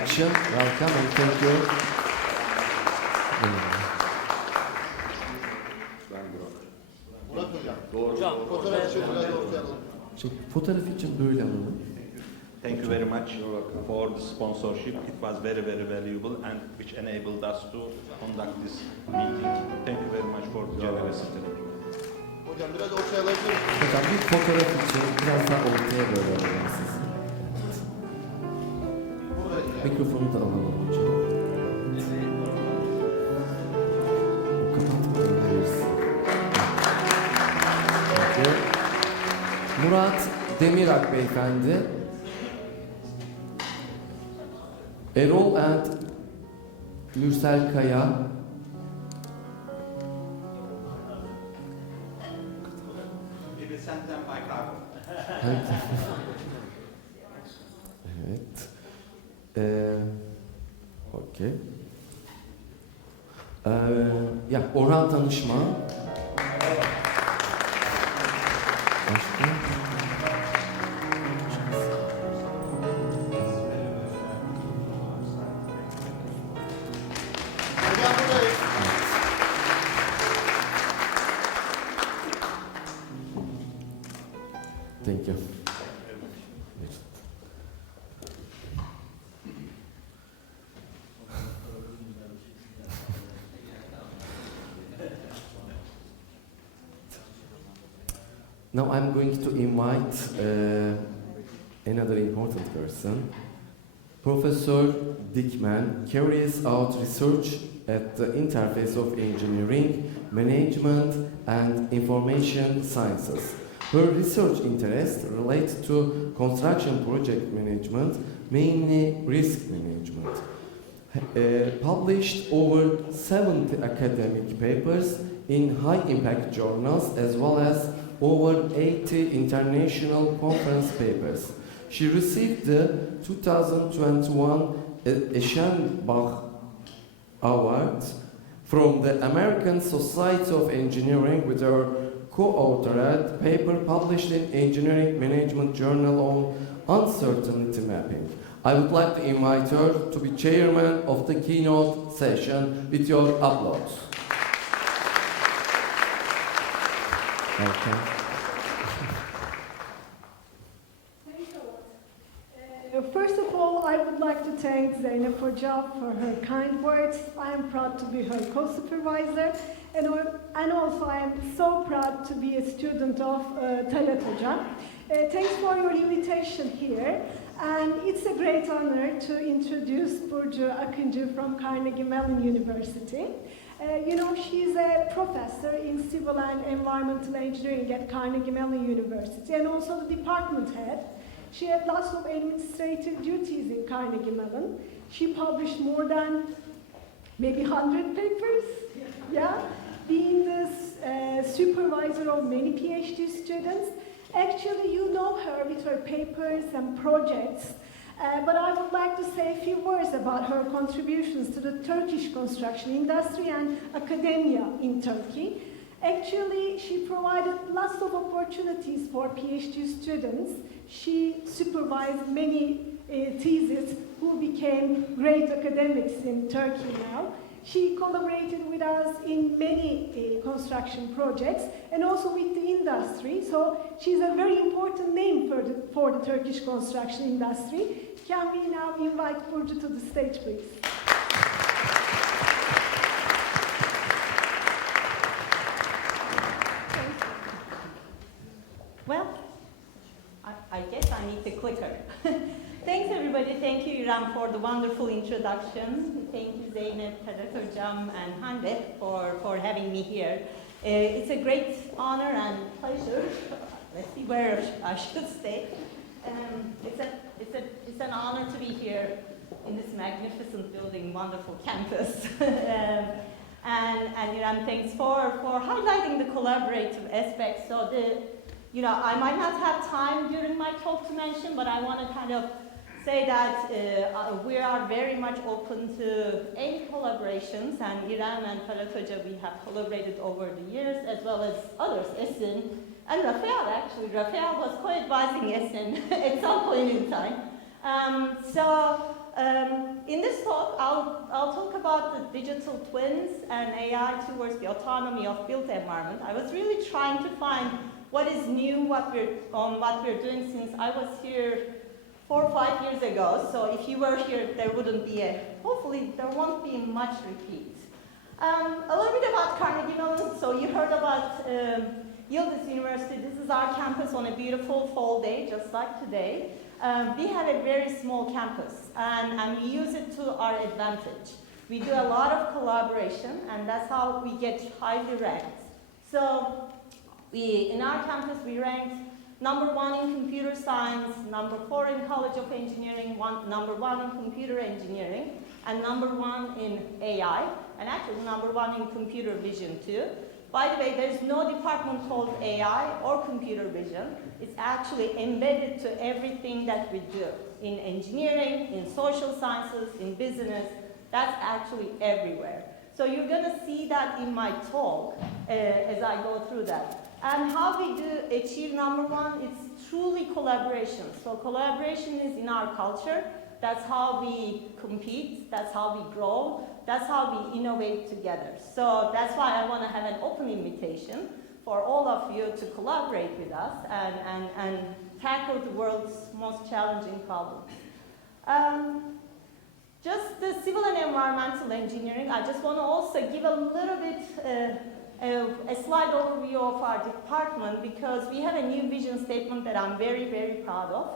introduction. Welcome and thank you. Murat Hocam. Doğru. Fotoğraf için biraz ortaya alalım. Fotoğraf için böyle alalım. Thank you very much for the sponsorship. It was very, very valuable and which enabled us to conduct this meeting. Thank you very much for the generosity. Hocam biraz ortaya alabilir misiniz? Hocam bir fotoğraf için biraz daha ortaya böyle alalım siz. Mikrofonu da alalım hocam. Kapatmayabiliriz. Murat Demirak beyefendi. Erol and Mürsel Kaya. We will send them by cargo. Evet. Okay. Ya Orhan tanışma. Başka? Hocam buradayız. Thank you. Now I'm going to invite another important person, Professor Dickman, carries out research at the interface of engineering, management, and information sciences. Her research interests relate to construction project management, mainly risk management. Published over 70 academic papers in high-impact journals as well as over 80 international conference papers. She received the 2021 Eschenbach Award from the American Society of Engineering with her co-authored paper published in Engineering Management Journal on uncertainty mapping. I would like to invite her to be chairman of the keynote session with your applause. Okay. First of all, I would like to thank Zeynep Hocam for her kind words. I am proud to be her co-supervisor, and also I am so proud to be a student of Talat Hocam. Thanks for your invitation here, and it's a great honor to introduce Burcu Akıncı from Carnegie Mellon University. She's a professor in civil and environmental engineering at Carnegie Mellon University and also the department head. She had lots of administrative duties in Carnegie Mellon. She published more than maybe 100 papers, being the supervisor of many PhD students. Actually, you know her with her papers and projects. But I would like to say a few words about her contributions to the Turkish construction industry and academia in Turkey. Actually, she provided lots of opportunities for PhD students. She supervised many theses who became great academics in Turkey now. She collaborated with us in many construction projects and also with the industry. So she's a very important name for the Turkish construction industry. Can we now invite Burcu to the stage, please? Well, I guess I need the clicker. Thanks everybody, thank you Iram for the wonderful introduction. Thank you Zeynep, Talat Hocam and Hande for having me here. It's a great honor and pleasure, let's see where I should stay. It's an honor to be here in this magnificent building, wonderful campus. And Iram, thanks for highlighting the collaborative aspects. So I might not have time during my talk to mention, but I want to kind of say that we are very much open to any collaborations, and Iram and Talat Hoca, we have collaborated over the years, as well as others, Esin, and Rafael actually. Rafael was co-advising Esin at some point in time. So in this talk, I'll talk about the digital twins and AI towards the autonomy of built environment. I was really trying to find what is new, what we're doing since I was here 4 or 5 years ago. So if you were here, there wouldn't be hopefully there won't be much repeat. A little bit about Carnegie Mellon. So you heard about Yıldız University. This is our campus on a beautiful fall day, just like today. We have a very small campus, and we use it to our advantage. We do a lot of collaboration, and that's how we get highly ranked. So in our campus, we ranked #1 in computer science, #4 in College of Engineering, #1 in computer engineering, and #1 in AI, and actually #1 in computer vision too. By the way, there's no department called AI or computer vision. It's actually embedded to everything that we do. In engineering, in social sciences, in business, that's actually everywhere. So you're gonna see that in my talk as I go through that. And how we do achieve #1, it's truly collaboration. So collaboration is in our culture. That's how we compete, that's how we grow, that's how we innovate together. So that's why I want to have an open invitation for all of you to collaborate with us and tackle the world's most challenging problems. Just the civil and environmental engineering, I just want to also give a little bit a slide overview of our department because we have a new vision statement that I'm very, very proud of.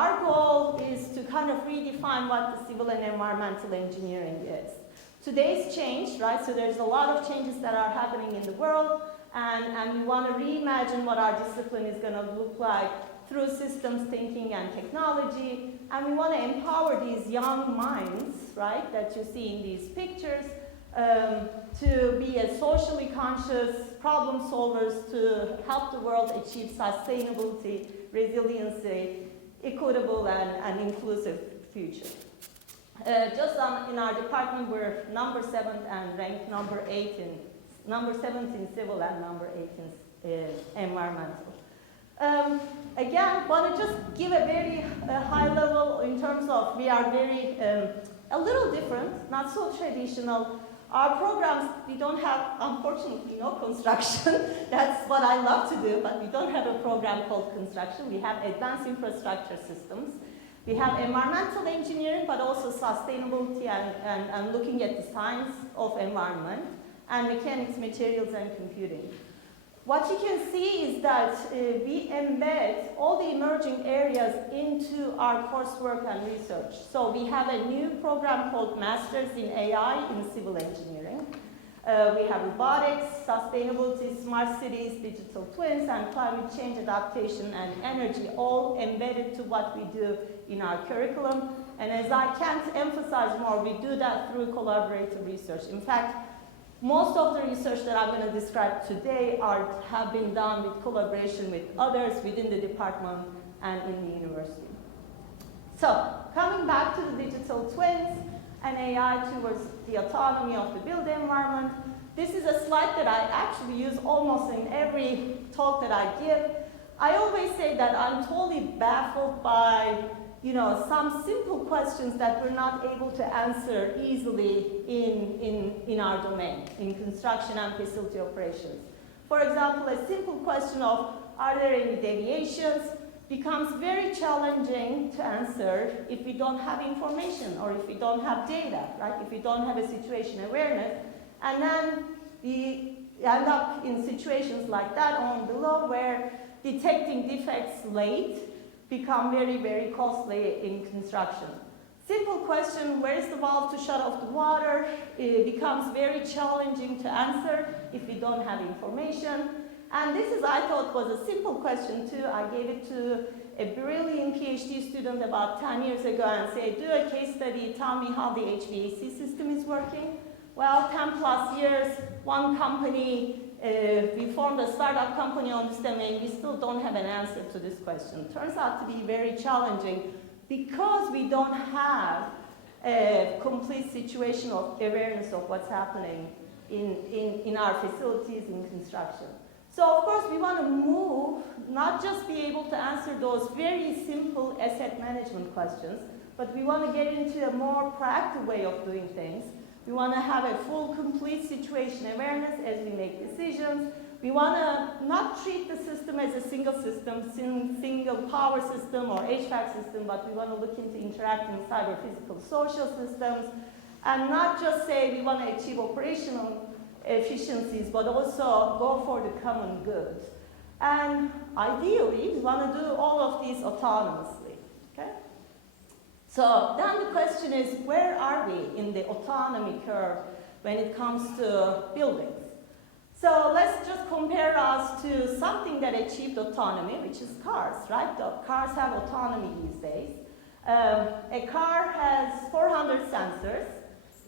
Our goal is to kind of redefine what the civil and environmental engineering is. Today's changed, right? So there's a lot of changes that are happening in the world, and we want to reimagine what our discipline is going to look like through systems thinking and technology, and we want to empower these young minds, right, that you see in these pictures, to be as socially conscious problem solvers to help the world achieve sustainability, resiliency, equitable and inclusive future. In our department, we're #7 and ranked #7 in civil and #8 in environmental. Again, want to just give a very high level in terms of we are very a little different, not so traditional. Our programs, we don't have, unfortunately, no construction. That's what I love to do, but we don't have a program called construction. We have advanced infrastructure systems. We have environmental engineering, but also sustainability and looking at the science of environment, and mechanics, materials, and computing. What you can see is that we embed all the emerging areas into our coursework and research. So we have a new program called Masters in AI in Civil Engineering. We have robotics, sustainability, smart cities, digital twins, and climate change adaptation and energy, all embedded to what we do in our curriculum. And as I can't emphasize more, we do that through collaborative research. In fact, most of the research that I'm going to describe today have been done with collaboration with others within the department and in the university. So, coming back to the digital twins and AI towards the autonomy of the built environment, this is a slide that I actually use almost in every talk that I give. I always say that I'm totally baffled by some simple questions that we're not able to answer easily in our domain, in construction and facility operations. For example, a simple question of, are there any deviations, becomes very challenging to answer if we don't have information or if we don't have data, right? If we don't have a situation awareness. And then we end up in situations like that on below where detecting defects late become very, very costly in construction. Simple question, where is the valve to shut off the water? It becomes very challenging to answer if we don't have information. And this is, I thought, was a simple question too. I gave it to a brilliant PhD student about 10 years ago and said, do a case study, tell me how the HVAC system is working. Well, 10 plus years, one company, we formed a startup company on this domain. We still don't have an answer to this question. Turns out to be very challenging because we don't have a complete situational awareness of what's happening in our facilities in construction. So of course we want to move, not just be able to answer those very simple asset management questions, but we want to get into a more proactive way of doing things. We want to have a full, complete situation awareness as we make decisions. We want to not treat the system as a single system, single power system or HVAC system, but we want to look into interacting cyber physical social systems, and not just say we want to achieve operational efficiencies, but also go for the common good. And ideally, we want to do all of these autonomously. Okay? So then the question is, where are we in the autonomy curve when it comes to buildings? So let's just compare us to something that achieved autonomy, which is cars, right? The cars have autonomy these days. A car has 400 sensors.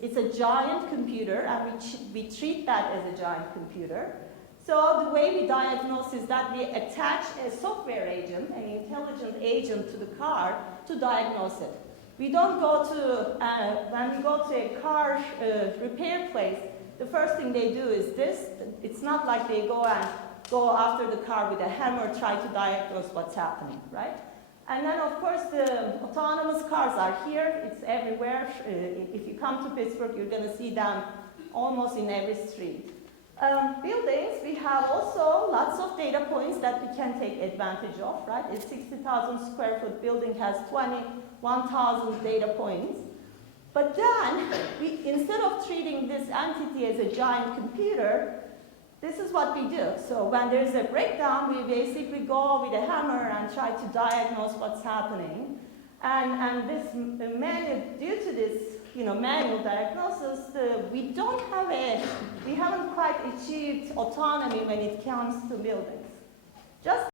It's a giant computer, and we treat that as a giant computer. So the way we diagnose is that we attach a software agent, an intelligent agent to the car to diagnose it. We don't go to, when we go to a car repair place, the first thing they do is this. It's not like they go after the car with a hammer, try to diagnose what's happening, right? And then, of course, the autonomous cars are here. It's everywhere. If you come to Pittsburgh, you're going to see them almost in every street. Buildings, we have also lots of data points that we can take advantage of, right? A 60,000 square foot building has 21,000 data points. But then, instead of treating this entity as a giant computer, this is what we do. So when there's a breakdown, we basically go with a hammer and try to diagnose what's happening. And this due to this manual diagnosis, we haven't quite achieved autonomy when it comes to buildings. Just